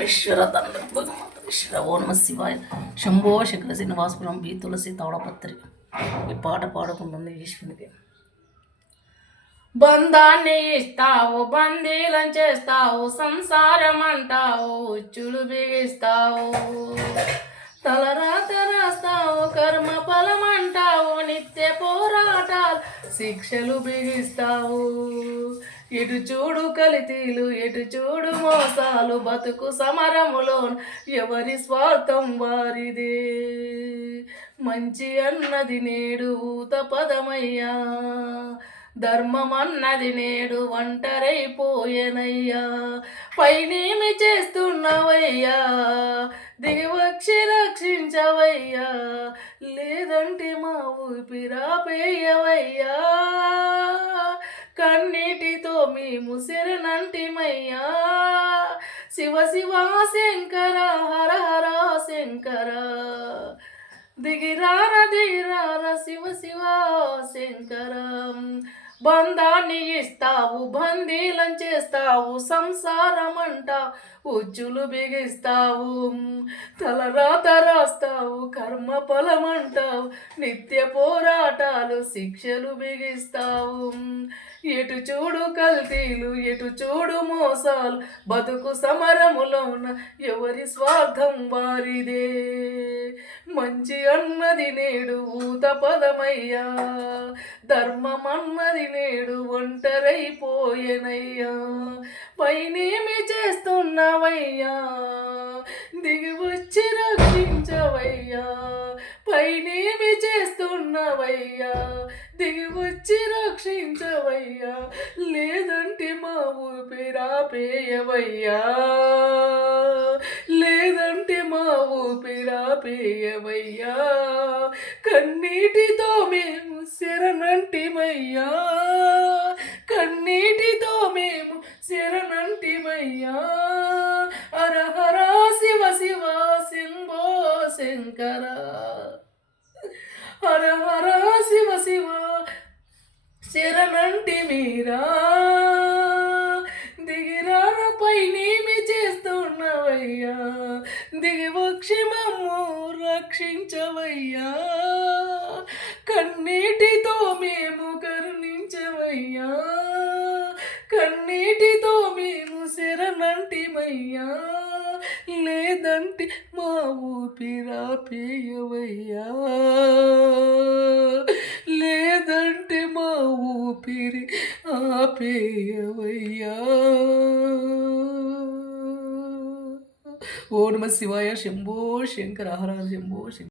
పరమేశ్వర తండ్రి భగవంతుడేశ్వర ఓ నమ శివాయ శంభో శంకర శ్రీనివాసపురం బి తులసి తవడపత్రి. ఈ పాట పాడుకుంటుంది ఈశ్వరునికి. బంధాన్ని ఇస్తావు, బందీలం చేస్తావు, సంసారం అంటావు, ఉచ్చులు బిగిస్తావు, తలరాత రాస్తావు, కర్మ ఫలం అంటావు, నిత్య పోరాటాలు శిక్షలు బిగిస్తావు. ఎటు చూడు కలితీలు, ఎటు చూడు మోసాలు, బతుకు సమరములో ఎవరి స్వార్థం వారిదే. మంచి అన్నది నేడు ఊత పదమయ్యా, ధర్మం అన్నది నేడు ఒంటరైపోయేనయ్యా. పైనేమి చేస్తున్నావయ్యా, దిగివచ్చి రక్షించవయ్యా, లేదంటే మా ఊపిరాపేయవయ్యా. కన్నీటితో మేము శరణంటిమయ్యా, శివ శివ శంకర హర హర శంకర. దిగిరార దిగిరార శివ శివ శంకర. బంధాన్ని ఇస్తావు, బందీలం చేస్తావు, సంసారం అంటావు, ఉచ్చులు బిగిస్తావు, తలరాత రాస్తావు, కర్మ ఫలం అంటావు, నిత్య పోరాటాలు శిక్షలు బిగిస్తావు. ఎటు చూడు కల్తీలు, ఎటు చూడు మోసాలు, బతుకు సమరములోన ఎవరి స్వార్థం వారిదే. మంచి అన్నది నేడు ఊత పదమయ్యా, ధర్మం అన్నది నేడు ఒంటరైపోయేనయ్యా. పైనేమి చేస్తున్నావయ్యా, దిగి వచ్చి రక్షించవయ్యా. పైనేమి చేస్తున్నావయ్యా, దిగి వచ్చి రక్షించవయ్యా, లేదంటే మా ఊపిరాపేయవయ్యా, లేదంటే మా ఊపిరాపేయవయ్యా. కన్నీటితో మేము శరణంటిమయ్యా, కన్నీటితో మేము శరణంటిమయ్యా. హర హర శివ శివ శంభో శంకర, హర హర శివ శివ శరణంటి మీరా. దిగిరార పైనేమి చేస్తున్నవయ్యా, దిగివచ్చి మమ్ము రక్షించవయ్యా. కన్నీటితో మేము కరుణించవయ్యా, కన్నీటితో మేము శరణంటిమయ్యా, లేదంటే మా ఊపిరాపేయవయ్యా, లేదంటే మా ఊపిరి ఆపేయవయ్యా. ఓ నమ శివాయ శంభో శంకర హర శంభో శంకర.